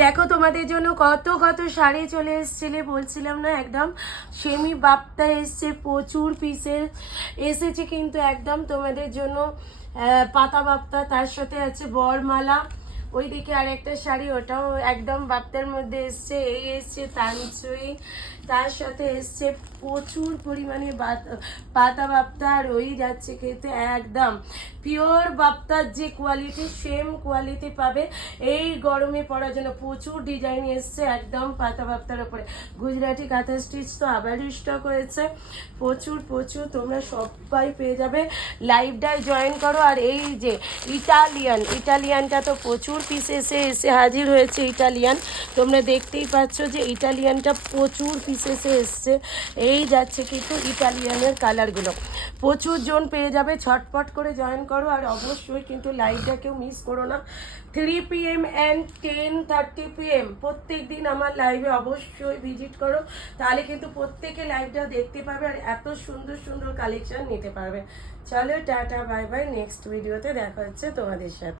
দেখো তোমাদের জন্য কত কত শাড়ি চলে এসেছিলে, বলছিলাম না একদম সেমি বাপ্তা এসছে, প্রচুর পিসের এসেছে কিন্তু একদম তোমাদের জন্য পাতা বাপ্তা, তার সাথে আছে বরমালা। ওইদিকে আরেকটা শাড়ি, ওটাও একদম বাপ্তার মধ্যে এসছে। এই এসছে তানচুই, তার সাথে এসছে প্রচুর পরিমাণে পাতা বাপ্তা। আর ওই যাচ্ছে কিন্তু একদম পিওর বাপ্তার যে কোয়ালিটি, সেম কোয়ালিটি পাবে এই গরমে পরার জন্য। প্রচুর ডিজাইন এসছে একদম পাতা বাপ্তার উপরে। গুজরাটি কাঁথা স্টিচ তো আবারই স্টক হয়েছে, প্রচুর প্রচুর তোমরা সবাই পেয়ে যাবে। লাইভটায় জয়েন করো। আর এই যে ইটালিয়ানটা তো প্রচুর পিস এসে হাজির হয়েছে। ইটালিয়ান তোমরা দেখতেই পাচ্ছ যে ইটালিয়ানটা প্রচুর পিস এসছে। এই যাচ্ছে কিন্তু ইটালিয়ানের কালারগুলো, প্রচুর জন পেয়ে যাবে। ছটপট করে জয়েন করো। আর অবশ্যই কিন্তু লাইভটা কেউ মিস করো না। 3 PM অ্যান্ড 10:30 PM প্রত্যেক দিন আমার লাইভে অবশ্যই ভিজিট করো, তাহলে কিন্তু প্রত্যেকে লাইভটা দেখতে পাবে আর এত সুন্দর সুন্দর কালেকশন নিতে পারবে। চলো টাটা, বাই বাই, নেক্সট ভিডিওতে দেখা হচ্ছে তোমাদের সাথে।